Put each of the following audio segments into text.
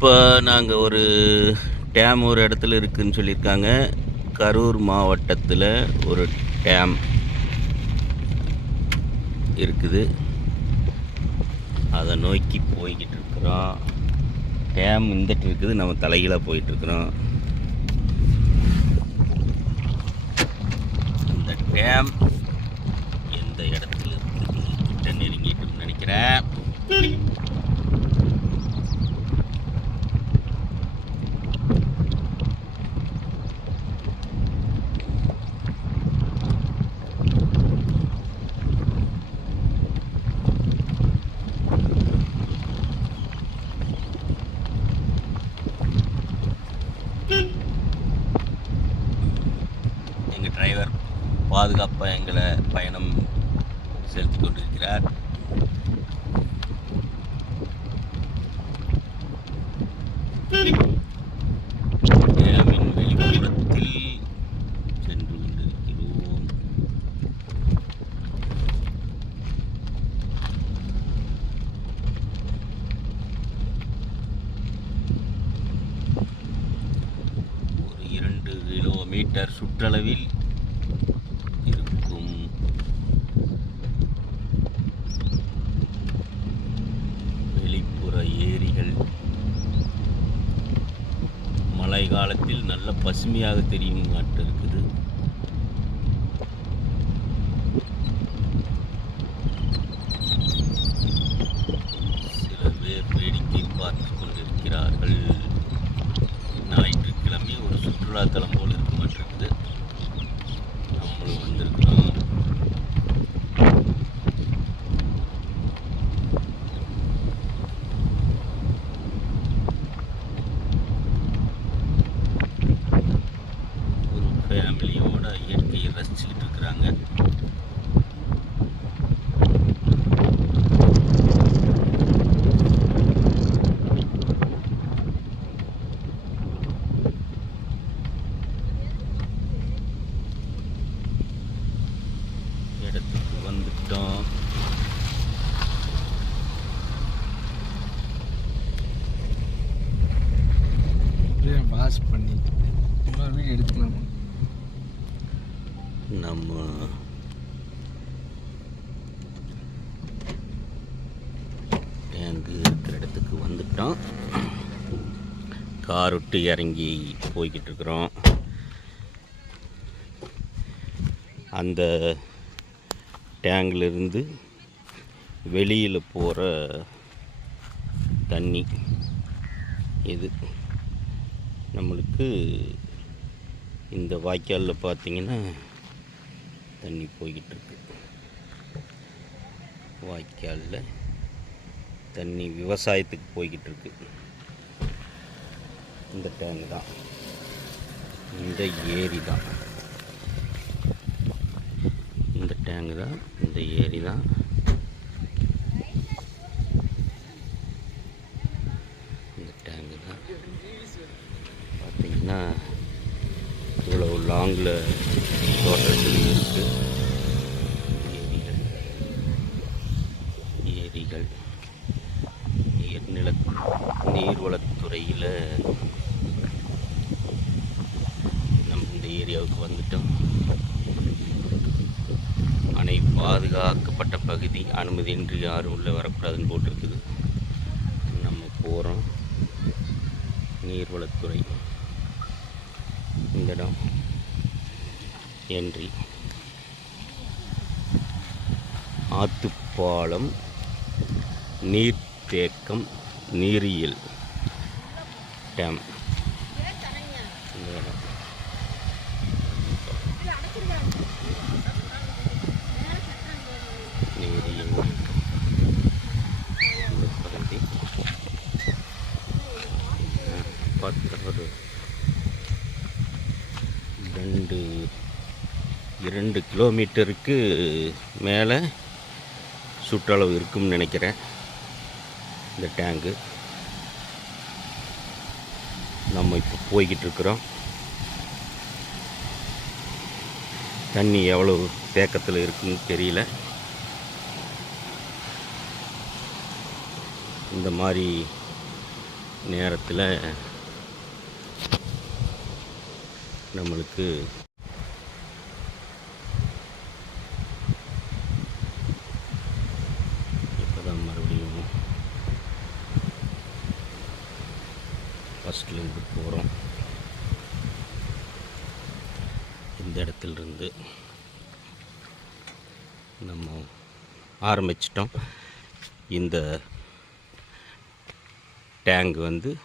இப்போ நாங்கள் ஒரு டேம் ஒரு இடத்துல இருக்குதுன்னு சொல்லியிருக்காங்க. கரூர் மாவட்டத்தில் ஒரு டேம் இருக்குது. அதை நோக்கி போய்கிட்டு இருக்கிறோம். டேம் இந்துட்டு இருக்குது. நம்ம தலைகீழாக போயிட்டுருக்குறோம் அந்த டேம் எந்த இடத்துல இருக்குது கிட்ட நெருங்கிட்டுன்னு நினைக்கிறேன் எங்கள் டிரைவர் பாதுகாப்பாக எங்களை பயணம் செலுத்தி கொண்டிருக்கிறார். டேமின் சென்று ஒரு இரண்டு கிலோமீட்டர் சுற்றளவில் இருக்கும் வெளிப்புற ஏரிகள் மழை காலத்தில் நல்ல பசுமையாக தெரியும் நாட்டு இருக்குது சில பேர் வேடிக்கை பார்த்து கொண்டிருக்கிறார்கள். ஞாயிற்றுக்கிழமை ஒரு சுற்றுலாத்தலம் போல் ஃபேமிலியோட இயற்கையை ரசிச்சுக்கிட்டு இருக்கிறாங்க. இடத்துக்கு வந்துட்டோம். பாஸ் பண்ணி இன்னொரு வீடியோ எடுத்துக்கலாம் நம்ம டேங்கு இருக்கிற இடத்துக்கு வந்துட்டோம். கார் விட்டு இறங்கி போய்கிட்டு இருக்கிறோம். அந்த டேங்கிலிருந்து வெளியில் போகிற தண்ணி இது. நம்மளுக்கு இந்த வாய்க்காலில் பார்த்திங்கன்னா தண்ணி போய்கிட்டுருக்கு. வாய்க்காலில் தண்ணி விவசாயத்துக்கு போய்கிட்டுருக்கு. இந்த டேங்கு தான். இந்த ஏரி தான். இந்த டேங்கு தான் இந்த ஏரி தான். இந்த டேங்கு தான். பார்த்தீங்கன்னா இவ்வளோ லாங்கில் தோட்டத்தில் இருக்குது ஏரிகள் ஏரிகள் நீர்நில நீர்வளத்துறையில் நம்ம இந்த ஏரியாவுக்கு வந்துட்டோம். அணை பாதுகாக்கப்பட்ட பகுதி அனுமதியின்றி யாரும் உள்ளே வரக்கூடாதுன்னு போட்டிருக்குது. நம்ம போகிறோம் நீர்வளத்துறை இந்த இடம். என்றி ஆத்துப்பாலம் நீர்த்தேக்கம் நீரியல் டேம் இந்த இடம் நீரியல் இந்த பகுதி அஹ், பத்து ஒரு ரெண்டு ரெண்டு கிலோமீட்டருக்கு மேலே சுற்றளவு இருக்கும்னு நினைக்கிறேன். இந்த டேங்கு. நம்ம இப்போ போய்கிட்டு இருக்கிறோம். தண்ணி எவ்வளவு தேக்கத்தில் இருக்குன்னு தெரியல. இந்த மாதிரி நேரத்தில் நம்மளுக்கு இப்போ தான் மறுபடியும் ஃபஸ்ட்லேருந்து போகிறோம் இந்த இடத்துலருந்து நம்ம ஆரம்பிச்சிட்டோம். இந்த டேங்க் வந்து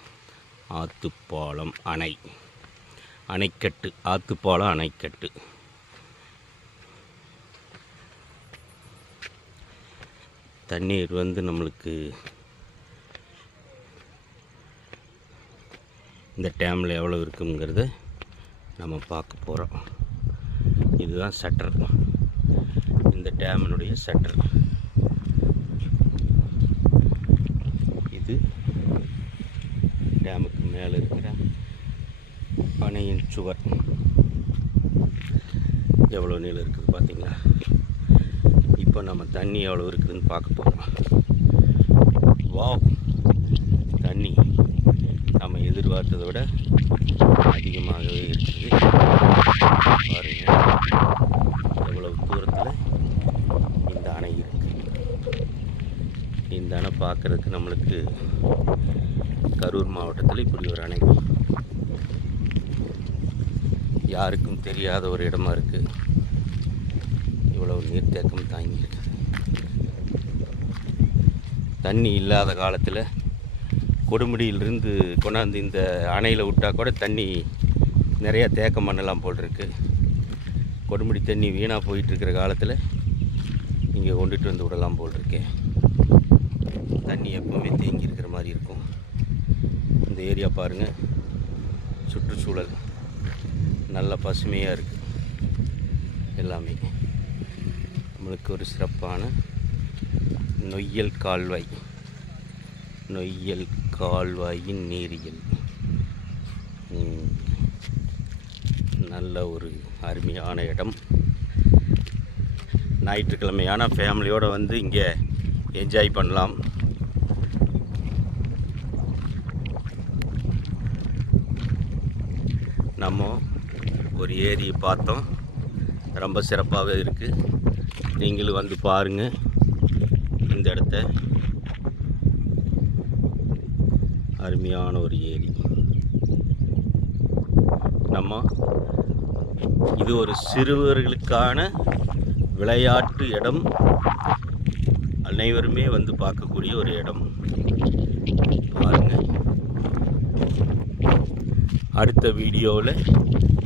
ஆத்துப்பாலம் அணை. அணைக்கட்டு ஆத்துப்பாலம் அணைக்கட்டு. தண்ணீர் வந்து நம்மளுக்கு இந்த டேமில் எவ்வளோ இருக்குங்கிறத நம்ம பார்க்க போகிறோம் இதுதான் சட்டர் இந்த டேமினுடைய சட்டர் இது டேமுக்கு மேலே இருக்கிற அணையின் சுவர். எவ்வளோ நீளம் இருக்குது பார்த்தீங்களா இப்போ நம்ம தண்ணி எவ்வளோ இருக்குதுன்னு பார்க்க போகிறோம் வாவ் தண்ணி. எதிர்பார்த்ததை விட அதிகமாகவே இருக்குது. பாருங்கள் எவ்வளவு தூரத்தில் இந்த அணை இருக்குது இந்த அணை பார்க்குறதுக்கு நம்மளுக்கு கரூர் மாவட்டத்தில் இப்படி ஒரு அணை. யாருக்கும் தெரியாத ஒரு இடமா இருக்குது இவ்வளவு நீர்த்தேக்கம் தாங்கியிருக்கு. இருக்குது தண்ணி இல்லாத காலத்தில் கொடுமுடியிலிருந்து கொண்டாந்து இந்த அணையில் விட்டால் கூட தண்ணி நிறையா தேக்கம் பண்ணலாம் போட்டிருக்கு. கொடுமுடி தண்ணி வீணாக போயிட்டுருக்கிற காலத்தில் இங்கே கொண்டுட்டு வந்து விடலாம் போல் தண்ணி எப்போவுமே தேங்கி இருக்கிற மாதிரி இருக்கும். இந்த ஏரியா பாருங்கள் சுற்றுச்சூழல் நல்ல பசுமையாக இருக்குது எல்லாமே. நம்மளுக்கு ஒரு சிறப்பான நொய்யல் கால்வாய். நொய்யல் கால்வாயின் நீரியல். நல்ல ஒரு அருமையான இடம். ஞாயிற்றுக்கிழமையான ஃபேமிலியோடு வந்து இங்கே என்ஜாய் பண்ணலாம். நம்ம ஒரு ஏரியை பார்த்தோம். ரொம்ப சிறப்பாகவே இருக்குது நீங்களும் வந்து பாருங்கள் இந்த இடத்த. அருமையான ஒரு ஏரி. நம்ம இது ஒரு சிறுவர்களுக்கான விளையாட்டு இடம். அனைவருமே வந்து பார்க்கக்கூடிய ஒரு இடம். பாருங்க. அடுத்த வீடியோவில்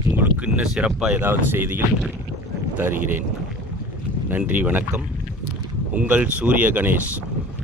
உங்களுக்கு இன்னும் சிறப்பாக ஏதாவது செய்திகள் தருகிறேன். நன்றி வணக்கம். உங்கள் சூரிய கணேஷ்.